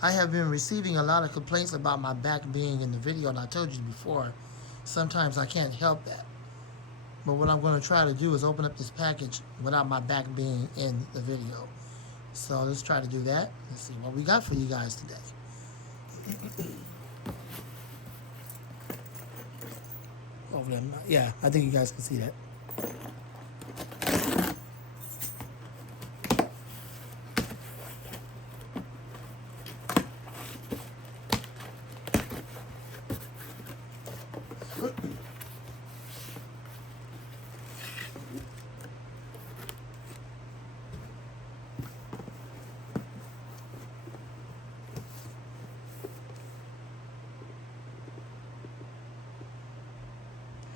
I have been receiving a lot of complaints about my back being in the video, and I told you before, sometimes I can't help that. But what I'm going to try to do is open up this package without my back being in the video. So let's try to do that. Let's see what we got for you guys today. Over there. Yeah, I think you guys can see that.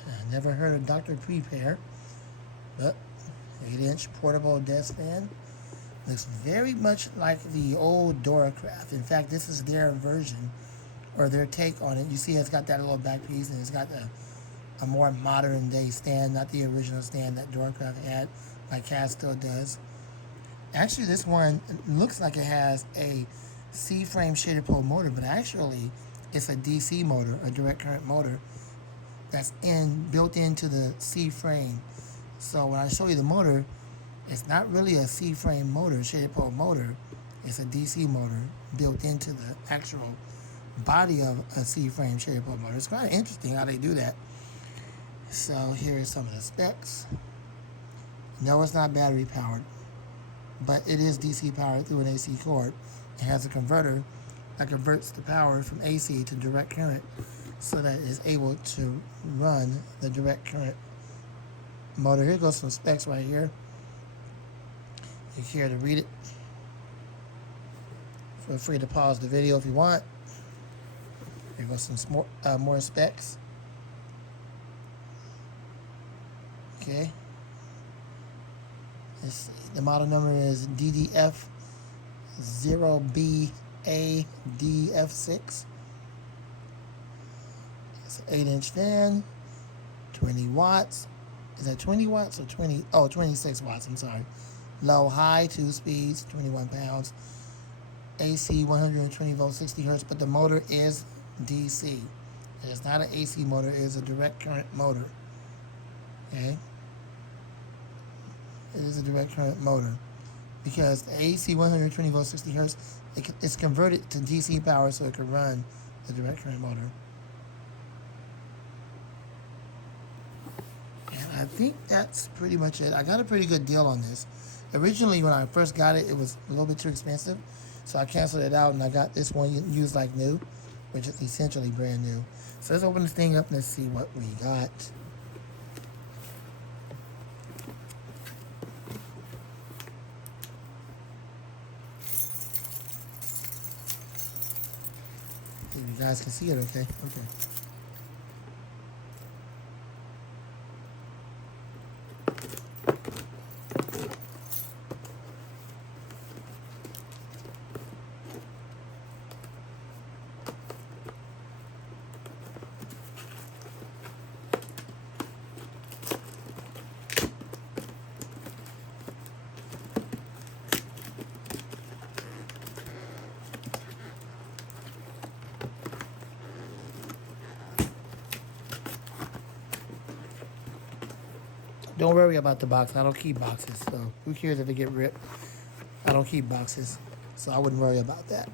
I never heard of Dr. Prepare, but 8-inch portable desk fan. Looks very much like the old Doracraft. In fact, this is their version or their take on it. You see it's got that little back piece, and it's got a more modern day stand, not the original stand that Doracraft had, like Cass still does. Actually, this one looks like it has a C-frame shaded pole motor, but actually it's a DC motor, a direct current motor that's built into the C-frame. So when I show you the motor, it's not really a C-frame motor, shaded pole motor. It's a DC motor built into the actual body of a C-frame shaded pole motor. It's quite interesting how they do that. So here are some of the specs. No, it's not battery powered, but it is DC powered through an AC cord. It has a converter that converts the power from AC to direct current so that it is able to run the direct current motor. Here goes some specs right here. You care to read it? Feel free to pause the video if you want. Here goes some more specs. Okay. Let's see. The model number is DDF0BADF6. It's an 8-inch fan, 20 watts. Is that 20 watts or 20? Oh, 26 watts, I'm sorry. Low, high, 2 speeds, 21 pounds. AC 120 volts, 60 hertz, but the motor is DC. It's not an AC motor, it is a direct current motor. Okay? It is a direct current motor because the AC 120 volts, 60 hertz, it's converted to DC power so it can run the direct current motor. And I think that's pretty much it. I got a pretty good deal on this. Originally, when I first got it, it was a little bit too expensive, so I canceled it out and I got this one used like new, which is essentially brand new. So let's open this thing up and let's see what we got. You guys can see it, okay? Okay. Don't worry about the box. I don't keep boxes, so who cares if they get ripped? I don't keep boxes, so I wouldn't worry about that.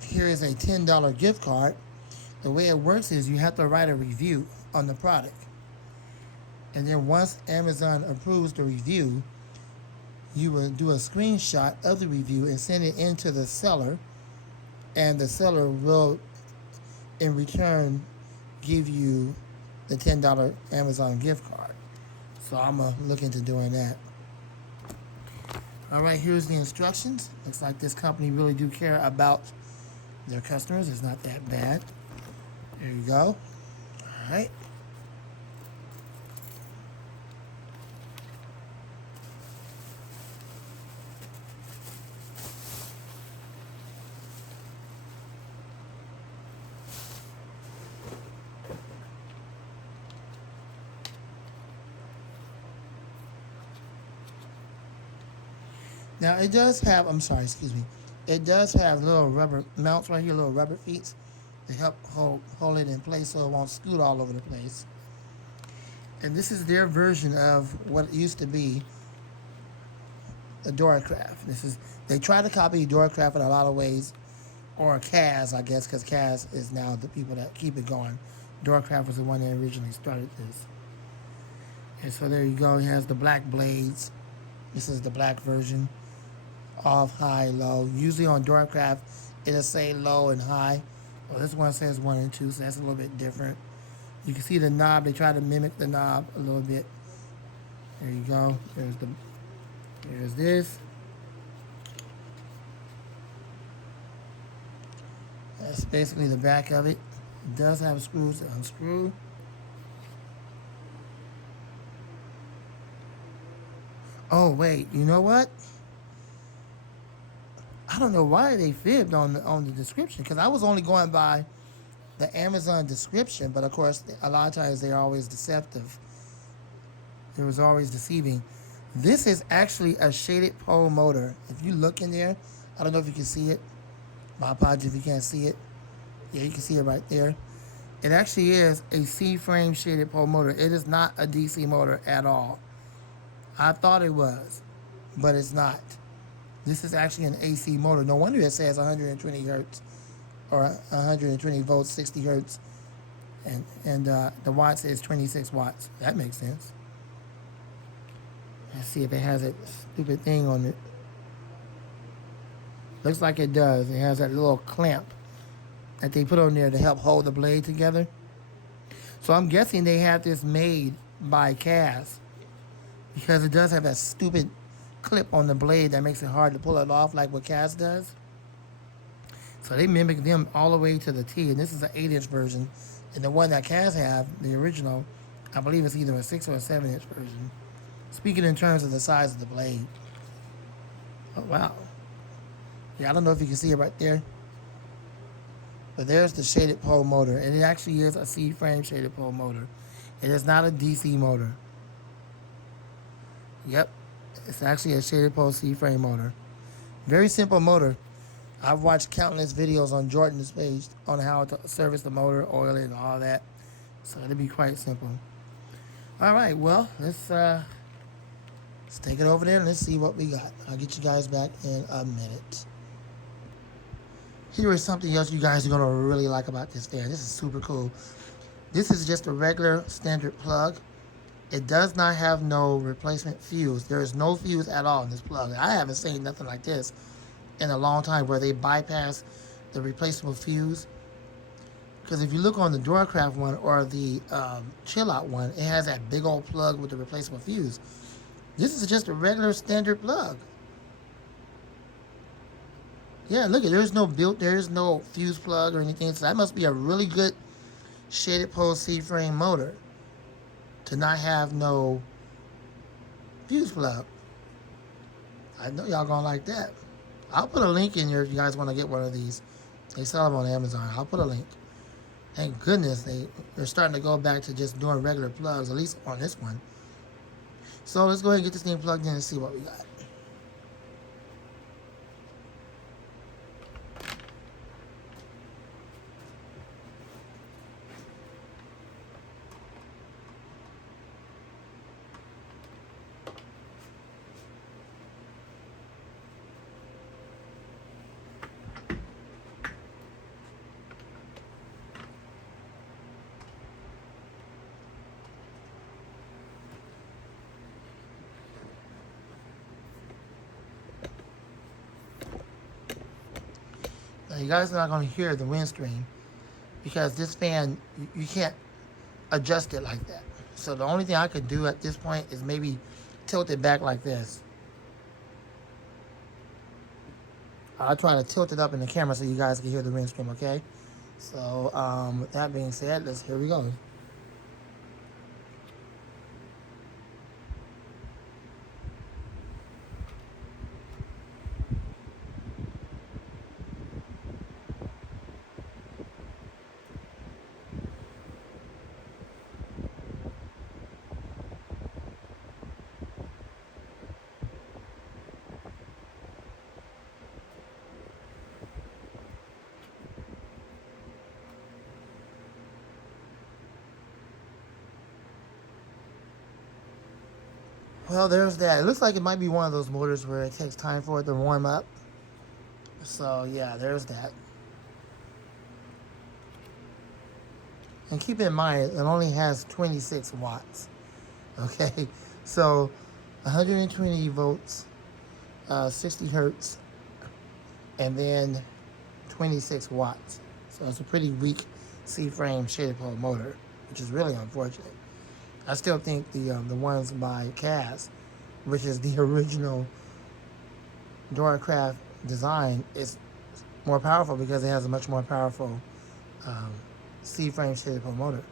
Here is a $10 gift card. The way it works is you have to write a review on the product. And then once Amazon approves the review, you will do a screenshot of the review and send it in to the seller. And the seller will, in return, give you the $10 Amazon gift card. So I'm going to look into doing that. All right, here's the instructions. Looks like this company really do care about their customers. It's not that bad. There you go. All right. Now it does have, I'm sorry, excuse me. It does have little rubber mounts right here, little rubber feet to help hold it in place so it won't scoot all over the place. And this is their version of what it used to be a Doracraft. They try to copy Doracraft in a lot of ways, or Kaz, I guess, because Kaz is now the people that keep it going. Doracraft was the one that originally started this. And so there you go. It has the black blades. This is the black version. Off, high, low. Usually on Doracraft, it'll say low and high. Well, this one says 1 and 2, so that's a little bit different. You can see the knob. They try to mimic the knob a little bit. There you go. There's this. That's basically the back of it. It does have screws to unscrew. Oh wait, you know what? I don't know why they fibbed on the description, because I was only going by the Amazon description, but of course a lot of times they're always deceptive. It was always deceiving. This is actually a shaded pole motor. If you look in there, I don't know if you can see it. My apologies if you can't see it. Yeah, you can see it right there. It actually is a C-frame shaded pole motor. It is not a DC motor at all. I thought it was, but it's not. This is actually an AC motor. No wonder it says 120 hertz or 120 volts, 60 hertz, and the watts is 26 watts. That makes sense. Let's see if it has that stupid thing on it. Looks like it does. It has that little clamp that they put on there to help hold the blade together. So I'm guessing they had this made by Kaz, because it does have that stupid clip on the blade that makes it hard to pull it off like what Kaz does. So they mimic them all the way to the T, and this is an 8-inch version. And the one that Kaz have, the original, I believe it's either a 6 or a 7-inch version. Speaking in terms of the size of the blade. Oh, wow. Yeah, I don't know if you can see it right there. But there's the shaded pole motor. And it actually is a C-frame shaded pole motor. It is not a DC motor. Yep. It's actually a shaded pole C-frame motor. Very simple motor. I've watched countless videos on Jordan's page on how to service the motor, oil it, and all that. So it'll be quite simple. All right, well, let's take it over there and let's see what we got. I'll get you guys back in a minute. Here is something else you guys are going to really like about this fan. This is super cool. This is just a regular standard plug. It does not have no replacement fuse. There is no fuse at all in this plug. I haven't seen nothing like this in a long time where they bypass the replaceable fuse. Because if you look on the Doracraft one or the Chillout one, it has that big old plug with the replaceable fuse. This is just a regular standard plug. Yeah, look at, there's no fuse plug or anything. So that must be a really good shaded pole C-frame motor to not have no fuse plug. I know y'all gonna like that. I'll put a link in here if you guys want to get one of these. They sell them on Amazon. I'll put a link. Thank goodness they're starting to go back to just doing regular plugs, at least on this one. So let's go ahead and get this thing plugged in and see what we got. Now you guys are not going to hear the wind stream because this fan, you can't adjust it like that. So the only thing I could do at this point is maybe tilt it back like this. I'll try to tilt it up in the camera so you guys can hear the wind stream, okay? So with that being said, here we go. Well, there's that. It looks like it might be one of those motors where it takes time for it to warm up. So yeah, there's that. And keep in mind, it only has 26 watts. Okay, so 120 volts, 60 hertz, and then 26 watts. So it's a pretty weak C-frame shaded pole motor, which is really unfortunate. I still think the ones by Cass, which is the original Doracraft design, is more powerful because it has a much more powerful C-frame shaded pole motor.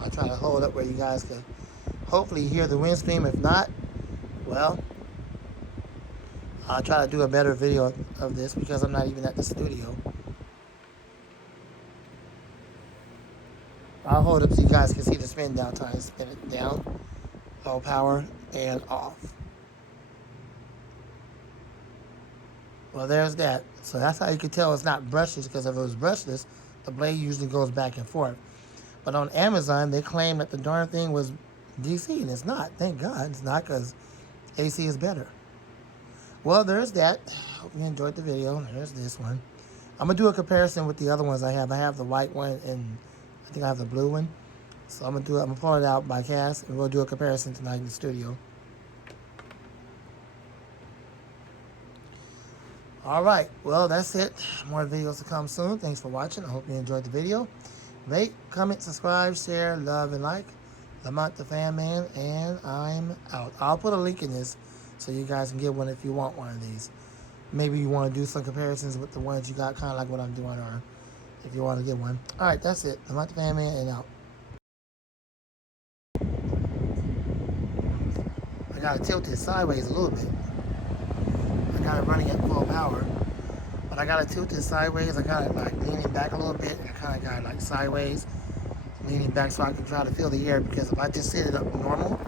I'll try to hold up where you guys can hopefully hear the windscreen. If not, well, I'll try to do a better video of this because I'm not even at the studio. I'll hold up so you guys can see the spin down time. Spin it down, low power, and off. Well, there's that. So that's how you can tell it's not brushless, because if it was brushless, the blade usually goes back and forth. But on Amazon, they claim that the darn thing was DC, and it's not. Thank God it's not, because AC is better. Well, there's that. Hope you enjoyed the video. There's this one. I'm going to do a comparison with the other ones I have. I have the white one, and I think I have the blue one. So I'm going to pull it out by Cass, and we'll do a comparison tonight in the studio. All right, well, that's it. More videos to come soon. Thanks for watching. I hope you enjoyed the video. Rate, comment, subscribe, share, love, and like. Lamont the Fan Man, and I'm out. I'll put a link in this so you guys can get one if you want one of these. Maybe you want to do some comparisons with the ones you got, kind of like what I'm doing, or if you want to get one. All right, that's it. Lamont the Fan Man, and out. I got to tilt it sideways a little bit. I got it running at full power, but I got to tilt it sideways. I got it like leaning back a little bit, and I kind of got it like sideways, leaning back so I can try to feel the air, because if I just sit it up normal,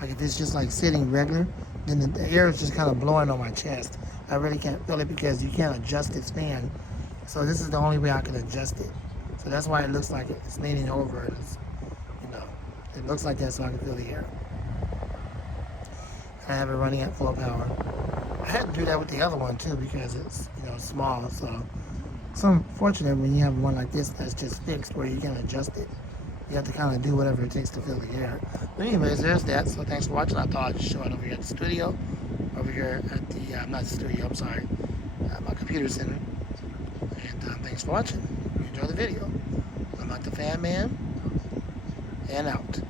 like if it's just like sitting regular, then the air is just kind of blowing on my chest. I really can't feel it because you can't adjust its fan. So this is the only way I can adjust it. So that's why it looks like it's leaning over. And it's, it looks like that so I can feel the air. I have it running at full power. I had to do that with the other one too because it's small. So it's unfortunate when you have one like this that's just fixed where you can adjust it. You have to kind of do whatever it takes to feel the air. But anyways, there's that. So thanks for watching. I thought I'd just show it over here at the studio. Over here at the, not the studio, I'm sorry, my computer center. And thanks for watching. Enjoy the video. I'm Lamont the Fan Man, and out.